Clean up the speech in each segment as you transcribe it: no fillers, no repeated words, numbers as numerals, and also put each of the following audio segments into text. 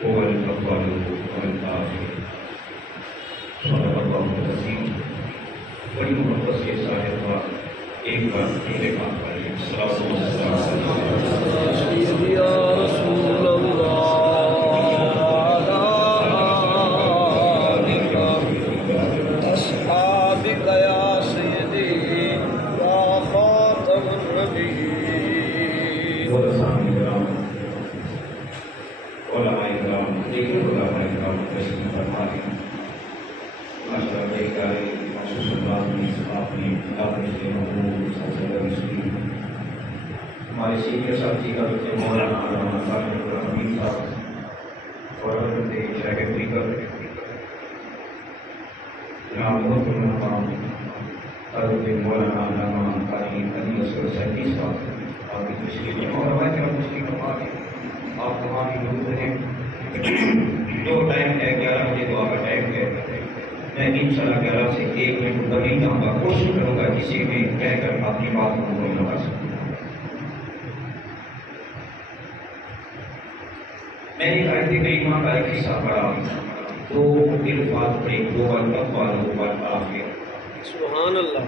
هو الأول والآخر صدق الله العظيم بڑی محبت سے صاحب بات ایک بار میرے بات پڑھیں الصلاۃ والسلام یا رسول اللہ اصحابک یا سیدی یا خاتم النبیین علماء کرام دیگر علماء کرام تشریف فرما ہیں ماشاء اللہ ایک مخصوص بات آپ نے ہمارے سینئر ساتھی کا مولانا علامہ طارق الحمید صاحب اور حضرت شیخ فریقہ جناب محترم مقام حضرت مولانا علامہ قاری علی اصغر صاحبی صاحب آپ کی تشریف اور ہمارے طرف تشریف فرما ہیں آپ وہاں بھی موجود ہیں جو ٹائم ہے 11 بجے دعا کا ٹائم ہے میں انشاءاللہ 11 سے 1 منٹ لگی جاؤں گا کوشش کروں گا کسی میں کہہ کر اپنی بات کو لگا سکوں میں نے آیت کریمہ کا ایک حصہ پڑھا تو الفاظ پڑھے دو الاول والآخر سبحان اللہ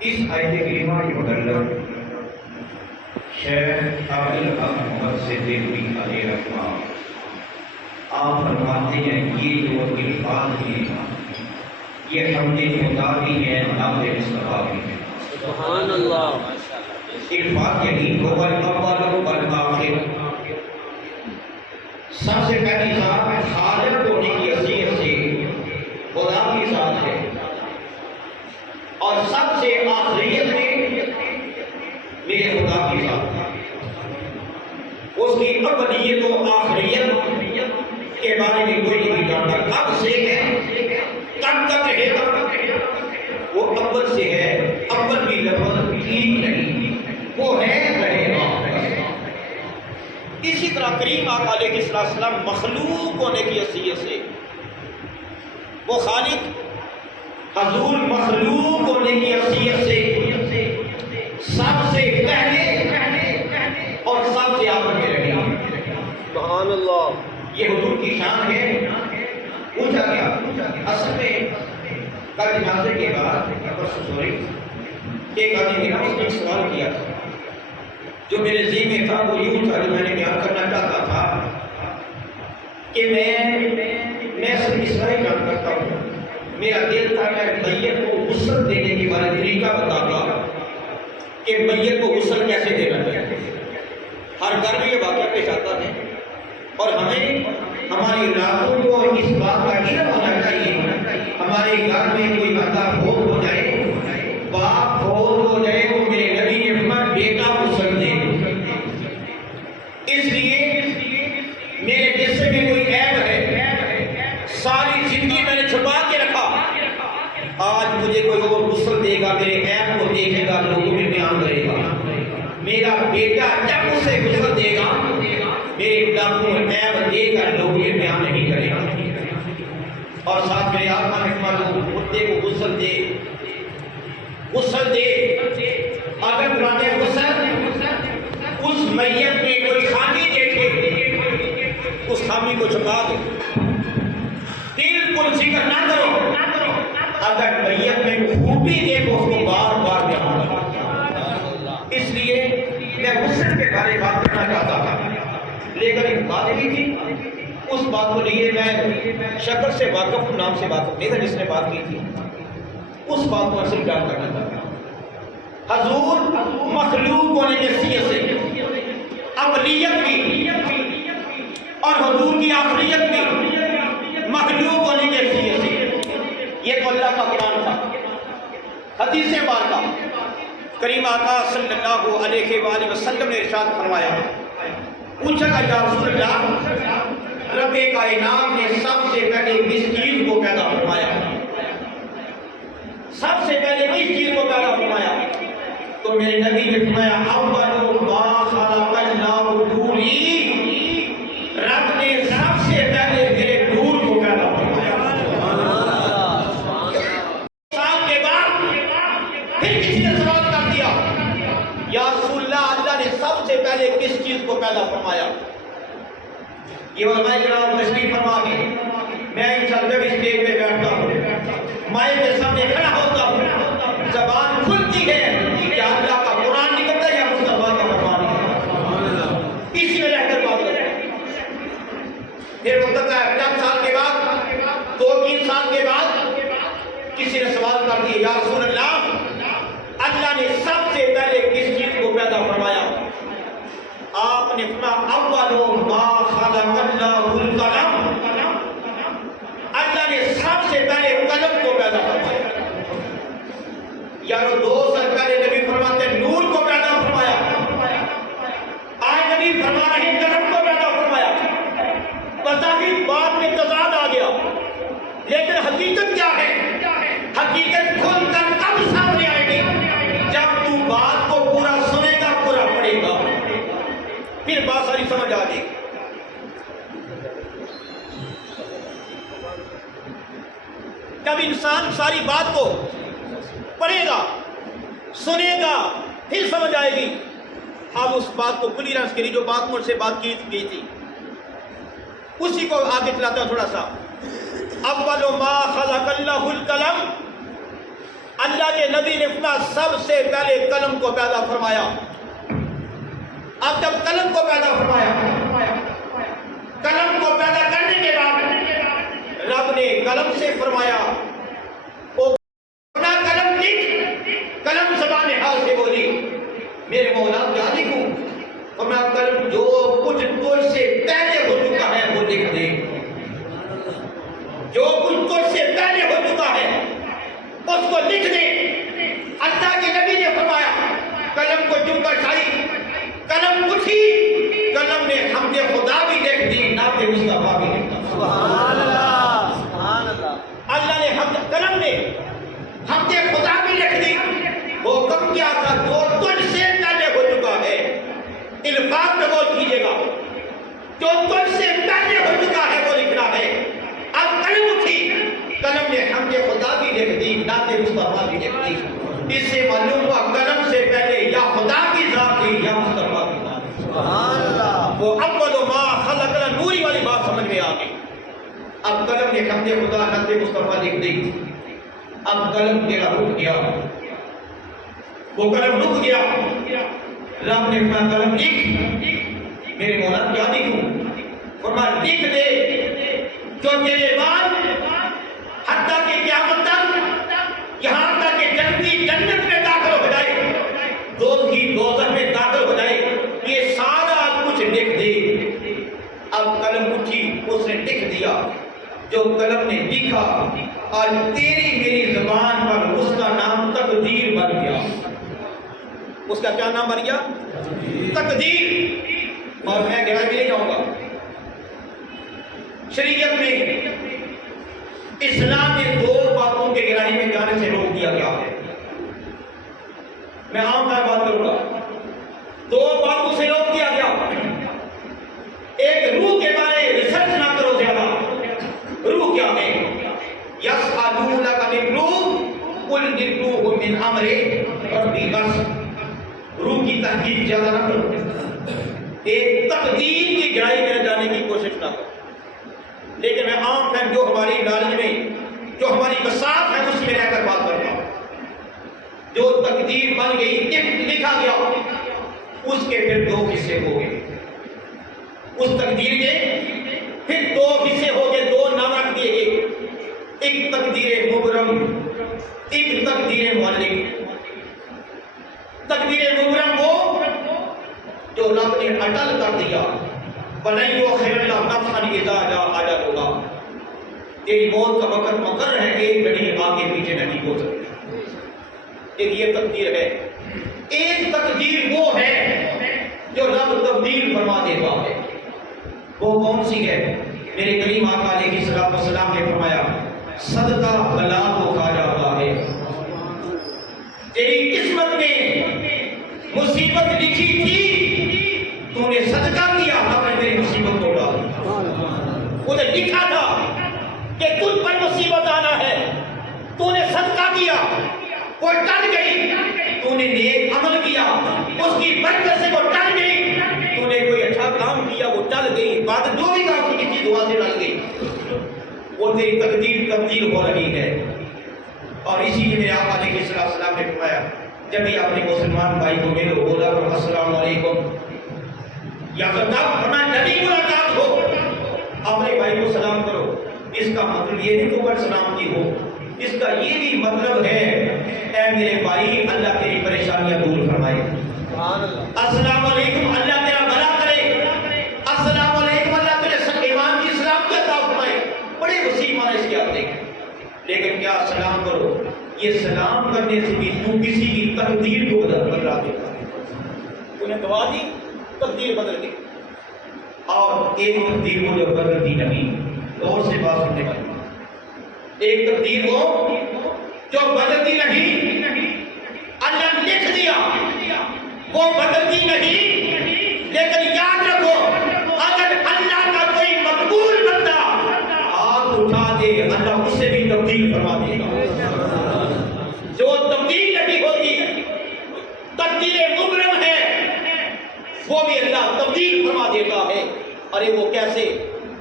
اس آیت کریمہ کی مدلل شیخ عبدالحق محمد صدیقی علیہ رحمہ آپ فرماتے ہیں یہ جو الفاظ ہیں یہ حمد خدا بھی ہیں نام مصطفیٰ بھی ہیں سبحان اللہ الفاظ یعنی هو الاول والآخر سب سے پہلی ذات خالق ہونے کی حیثیت سے خدا کی ذات ہے اور سب سے آخریت میں میرے خدا کی ذات ہے اس کی اولیت و آخریت کے بارے میں کوئی نہیں جانتا کب سے ہے کب تک رہے گا وہ اول سے ہے اول بھی لفظ ٹھیک نہیں وہ ہے رہے گا اسی طرح کریم آقا علیہ السلام مخلوق ہونے کی حیثیت سے وہ خالق حضور مخلوق ہونے کی حیثیت سے سب سے پہلے اور سب سے آخر میں رہے گا سبحان اللہ یہ حضور کی شان ہے پوچھا گیا اصل میں کل جنازے کے بعد ایک آدمی نے اس نے سوال کیا تھا جو میرے ذہن میں تھا وہ یوں تھا جو میں نے بیان کرنا چاہتا تھا کہ میں صرف اسرائیل جان کرتا ہوں میرا دل تھا میں میت کو غسل دینے کے بارے طریقہ بتاتا کہ میت کو غسل کیسے دینا چاہیے ہر گھر میں یہ واقعہ پیش آتا ہے اور ہمیں ہماری راتوں کو اس بات کا علم ہونا چاہیے ہمارے گھر میں کوئی بندہ فوت ہو جائے باپ فوت ہو جائے تو میرے نبی نے فرمایا بیٹا غسل دے اس لیے میرے جسم میں کوئی عیب ہے ساری زندگی میں نے چھپا کے رکھا آج مجھے کوئی اور غسل دے گا میرے عیب کو دیکھے گا لوگوں میں بیان کرے گا میرا بیٹا جب اسے غسل دے گا میرے ڈاکوں عیب دے کر لوگوں میں بیان نہیں کرے گا اور ساتھ میرے آقا نے فرمایا کتے کو غسل دے اگر تمہارے غسل اس میت میں کوئی خامی دیکھے اس خامی کو چھپا دو بالکل ذکر نہ کرو اگر میت میں خوبی دیکھو اس کو بار بار بیان کرو اس لیے میں غسل کے بارے میں بات کرنا چاہتا تھا لیکن ایک بات بھی تھی اس بات کو لیے میں شکل سے واقف نام سے واقف نہیں تھا جس نے بات کی تھی اس بات کو اصل بیان کرنا چاہتا ہوں حضور مخلوق ہونے کی حیثیت سے اولیت بھی اور حضور کی آخریت بھی مخلوق ہونے کی حیثیت سے یہ تو اللہ کا قرآن تھا حدیث بارکہ کریم آقا صلی اللہ علیہ وآلہ وسلم نے ارشاد فرمایا پوچھا کہ یا رسول اللہ رب کائنات نے سب سے پہلے کس چیز کو پیدا فرمایا سب سے پہلے کس چیز کو پیدا فرمایا تو میرے نبی نے فرمایا اول ما خلق اللہ نوری رب نے سب سے پہلے میرے نور کو پیدا فرمایا سال کے بعد پھر کسی نے سوال کر دیا یا رسول اللہ اللہ نے سب سے پہلے کس چیز کو پیدا فرمایا یہ علماء کرام تشریف فرما کے میں انشاءاللہ جب اسٹیج پہ بیٹھتا ہوں مائک کے سامنے کھڑا ہوتا ہوں زبان کھلتی ہے کہ اللہ کا قرآن نکلتا ہے یا مصطفیٰ کا فرمان نکلتا ہے، اسی میں رہ کر بات کرتا ہوں۔ پھر مدت ہے چند سال کے بعد 2-3 سال کے بعد کسی نے سوال کر دیا یا رسول اللہ اللہ نے سب سے پہلے کس چیز کو پیدا فرمایا؟ آپ نے فرمایا اول ما خلق اللہ القلم، اللہ نے سب سے پہلے قلم کو پیدا فرمایا۔ یارو 2 سال پہلے نبی فرماتے نور کو پیدا فرمایا، آج نبی فرما رہے قلم کو پیدا فرمایا۔ بظاہر بات میں تضاد آ گیا، لیکن حقیقت کیا ہے؟ حقیقت کھل کر کب سامنے آئے گی؟ جب تو بات کو پورا سنے گا، پورا پڑھے گا، پھر بات ساری سمجھ آ جائے گی۔ جب انسان ساری بات کو پڑھے گا، سنے گا، پھر سمجھ آئے گی۔ اب اس بات کو کلیئرنس کے لیے جو بات مجھ سے بات کی گئی تھی اسی کو آگے چلاتا ہوں تھوڑا سا۔ اول ما خلق اللہ القلم، اللہ کے نبی نے سب سے پہلے قلم کو پیدا فرمایا۔ اب جب قلم کو پیدا فرمایا، قلم کو پیدا کرنے کے بعد رب نے قلم سے فرمایا اپنا قلم لکھ، قلم زبان حال سے بولی میرے مولا کیا لکھوں؟ فرمایا قلم جو کچھ تجھ سے پہلے ہو چکا ہے وہ لکھ دے، جو کچھ تجھ سے پہلے ہو چکا ہے اس کو لکھ دے۔ اللہ کے نبی نے فرمایا قلم کو چم کر چھائی، قلم اٹھی، قلم نے حمد خدا بھی لکھ دی، نعت مصطفیٰ بھی لکھ دی۔ سبحان اللہ، سبحان اللہ۔ اللہ نے قلم نے حمد خدا بھی لکھ دی۔ وہ کم کیا تھا جو تجھ سے پہلے ہو چکا ہے، الفاظ میں غور کیجیے گا، جو تجھ سے پہلے ہو چکا ہے وہ لکھنا ہے۔ اب قلم اٹھی، قلم نے حمد خدا بھی لکھ دی، نعت مصطفیٰ بھی لکھ دی۔ اس سے معلوم ہوا قلم سے پہلے یا خدا کی ذات تھی یا مصطفیٰ کی ذات تھی۔ سبحان اللہ۔ وہ اول ما خلق اللہ نوری والی بات سمجھ میں آ گئی۔ اب قلم نے حمد خدا نعت مصطفیٰ لکھ دی، اب قلم تیرا رک گیا، وہ قلم رک گیا۔ رب نے فرمایا قلم لکھ، میرے مولا کیا لکھوں؟ فرمایا لکھ دے جو تیرے بعد حتیٰ کہ قیامت تک، یہاں تک کہ جنتی جنت میں داخل ہو جائے، دوزخی دوزخ میں داخل ہو جائے، یہ سارا کچھ لکھ دے۔ اب قلم اٹھی، اس نے لکھ دیا جو قلم نے لکھا، اور تیری میری زبان پر اس کا نام تقدیر بن گیا۔ اس کا کیا نام بن گیا؟ تقدیر۔ اور میں گہرائی میں نہیں جاؤں گا، شریعت میں اسلام نے 2 باتوں کے گہرائی میں جانے سے روک دیا گیا ہے۔ میں عام طور بات کروں گا، 2 باتوں سے روک دیا گیا۔ ایک روح کے بارے ریسرچ نہ کرو زیادہ، روح کیا ہے؟ یسألونک عن الروح قل الروح من امر ربی، بس روح کی تحقیق زیادہ نہ کرو، ایک تقدیر کی گہرائی میں جانے کی کوشش نہ کرو۔ لیکن میں عام فہم جو ہماری نالج میں، جو ہماری بساط ہے اس میں رہ کر بات کرتا ہوں۔ جو تقدیر بن گئی، لکھا گیا، اس کے پھر 2 حصے ہو گئے۔ اس تقدیر کے پھر 2 حصے ہو گئے، 2 نام رکھ دیے گئے، ایک تقدیر مبرم، ایک تقدیر معلق۔ تقدیر مبرم وہ جو رب نے اٹل کر دیا، وَلَن يُؤَخِّرَ اللَّهُ نَفْسًا إِذَا جَاءَ أَجَلُهَا، تیری موت کا وقت مقرر ہے، ایک گھڑی آگے پیچھے نہیں ہو سکتی۔ ایک یہ تقدیر ہے۔ ایک تقدیر وہ ہے جو رب تبدیل فرما دیتا ہے، وہ کون سی ہے؟ میرے کریم آقا علیہ الصلوۃ والسلام نے فرمایا صدقہ بلا کو کھا جاتا ہے۔ تیری قسمت میں مصیبت لکھی تھی، تو نے صدقہ کیا، رب نے تیری مصیبت کو ڈال دیا۔ انہیں لکھا تھا کہ تجھ پر مصیبت آنا ہے، تو نے صدقہ کیا، وہ ٹل گئی۔ تو نے نیک عمل کیا، اس کی برکت سے وہ ٹل گئی۔ تو نے کوئی اچھا کام کیا، وہ ٹل گئی، بات جو بھی کام کی چیز دعا سے ڈال گئی، وہ تیری تقدیر تبدیل ہو رہی ہے۔ اور اسی لیے میرے آقا علیہ السلام نے فرمایا جب بھی اپنے مسلمان بھائی کو ملو بولا کرو السلام علیکم، یا تو تب فرمایا نبی ملاقات ہو اپنے بھائی کو سلام کرو۔ اس کا مطلب یہ نہیں کہ سلام کی ہو، اس کا یہ بھی مطلب ہے اے میرے بھائی اللہ تیری پریشانیاں دور فرمائے، السلام علیکم اللہ تیرا بھلا کرے، السلام علیکم اللہ تیرے ایمان کی سلامتی عطا فرمائے۔ بڑے وسیع معنی اس کے آتے ہیں، لیکن کیا سلام کرو، یہ سلام کرنے سے بھی تو کسی کی تقدیر کو بدلا دیتا ہے۔ انہیں دعا دی تقدیر بدل گئی، اور ایک تقدیر کو جو بدلتی نہیں، اور سے بات سننے والی ایک تقدیر کو جو بدلتی نہیں، اللہ نے لکھ دیا وہ بدلتی نہیں، لیکن یاد رکھو اگر اللہ کا کوئی مقبول بندہ ہاتھ اٹھا دے اللہ اس سے بھی تبدیل فرما دے گا۔ جو تبدیل نہیں ہوتی تقدیر مبرم ہے وہ بھی اللہ تبدیل فرما دیتا ہے۔ ارے وہ کیسے؟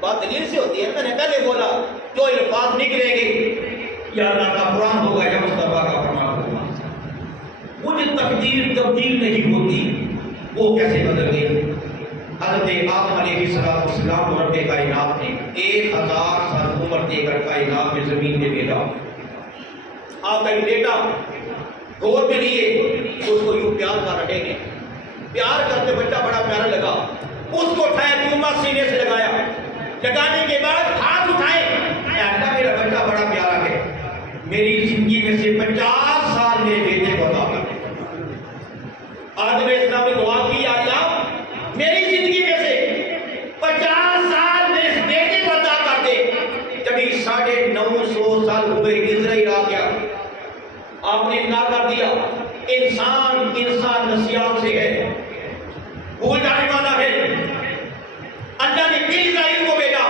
بات دلیل سے ہوتی ہے، میں نے پہلے بولا جو الفاظ نکلیں گے یا اللہ کا قرآن ہوگا یا مصطفیٰ کا فرمان ہوگا، وہ جو تقدیر تبدیل نہیں ہوتی وہ کیسے بدل گئی؟ حضرت آدم علیہ السلام رب کائنات نے 1000 سال عمر دے کر کائنات میں زمین پہ بھیجا۔ آپ کا ایک بیٹا گود میں لیے اس کو یوں پیار کر رہے ہیں، پیار کرتے بچہ بڑا پیارا لگا، اس کو اٹھایا چوما سینے سے لگایا، لگانے کے بعد ہاتھ اٹھائے، اے اللہ میرا بچہ بڑا پیارا ہے، میری زندگی میں سے 50 سال میرے بیٹے کو عطا کر۔ آدم علیہ السلام نے دعا کی اللہ میری زندگی میں سے 50 سال میں اس بیٹے کو عطا کر دے۔ جبھی 950 سال ہوئے اسرائیل آ گیا، آپ نے انکار کر دیا۔ انسان نسیان سے ہے، بھول جانے والا ہے، اللہ نے پھر اسرائیل کو بھیجا،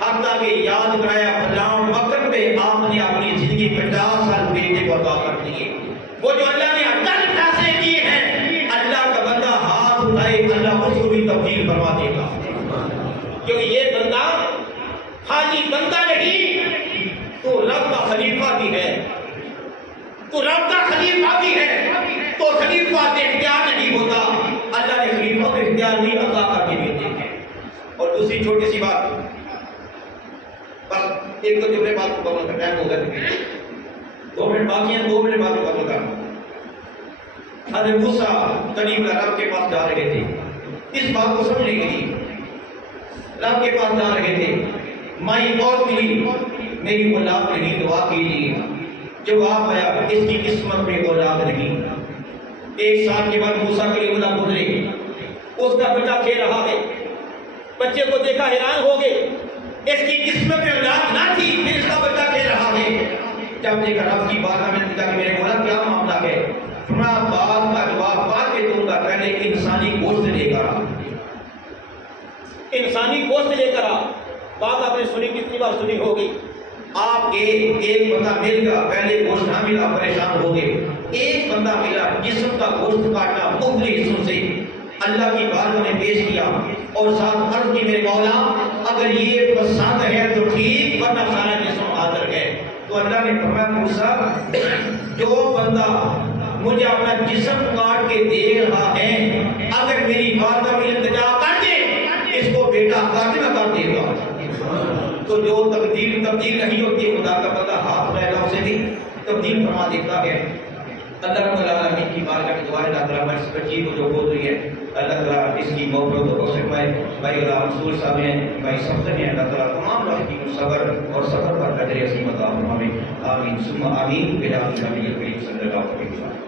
حتیٰ کہ یاد کرایا فلاں وقت پہ آپ نے اپنی زندگی 50 سال بیٹے کو عطا کر دیے۔ وہ جو اللہ نے عدل فیصلے کیے ہیں، اللہ کا بندہ ہاتھ اٹھائے اللہ اس کو بھی تبدیل فرما دے گا، کیونکہ یہ بندہ خالی بندہ نہیں، تو رب کا خلیفہ بھی ہے، تو رب کا خلیفہ بھی ہے، تو خلیفہ سے اختیار نہیں ہوتا، اللہ نے خلیفہ کو اختیار نہیں عطا کر کے بھیجے ہیں۔ اور دوسری چھوٹی سی بات، بس ایک تو جملے بات کو مکمل کرنا ہوگا، 2 منٹ باقی ہیں، 2 منٹ بعد مکمل کرنا۔ حضرت موسیٰ کلیم اللہ رب کے پاس جا رہے تھے، اس بات کو سمجھنے کے لیے رب کے پاس جا رہے تھے، مائی موت ملی، میری اولاد نہیں، دعا کیجیے۔ جواب آیا اس کی قسمت میں اولاد نہیں۔ 1 سال کے بعد موسیٰ کلیم اللہ گزرے، اس کا بچہ کھیل رہا ہے، بچے کو دیکھا حیران ہو گئے، اس کی قسمت میں اولاد نہ تھی، پھر اس کا بچہ کھیل رہا ہے۔ جب دیکھا رب کی بات میں نے کہا کہ میرے مولا کیا معاملہ ہے؟ فرمایا بات کا جواب بعد میں دوں گا، پہلے انسانی گوشت لے کر آ، انسانی گوشت لے کر آ۔ بات آپ نے سنی، کتنی بار سنی ہوگی، آپ ایک بندہ مل گیا، پہلے گوشت نہ ملا پریشان ہو گئے، ایک بندہ ملا جسم کا گوشت کاٹا مختلف حصوں سے، اللہ کی بات نے پیش کیا اور ساتھ عرض کی میرے مولا اگر یہ پسند ہے تو ٹھیک، ورنہ سارا جسم حاضر ہے۔ تو اللہ نے فرمایا موسیٰ جو بندہ مجھے اپنا جسم کاٹ کے دے رہا ہے اگر میری بات کا التجا کر دے اس کو بیٹا قاتل کر دے گا۔ تو جو تبدیل نہیں ہوتی، خدا کا بندہ ہاتھ اٹھائے اسے بھی تبدیل فرما دیتا ہے۔ اللہ رب العالمین کی بارگاہ میں دعا ہے اللہ تعالیٰ اس بچی کو جو بول رہی ہے اللہ تعالیٰ اس کی محبت کو روشن پائے۔ بھائی اللہ منصور صاحب ہیں، بھائی سفر ہیں، اللہ تعالیٰ تمام لوگوں کی صبر اور سفر پر اجر عظیم عطا فرمائے۔ آمین ثم آمین۔ بلا نبی کریم صلی اللہ علیہ وسلم۔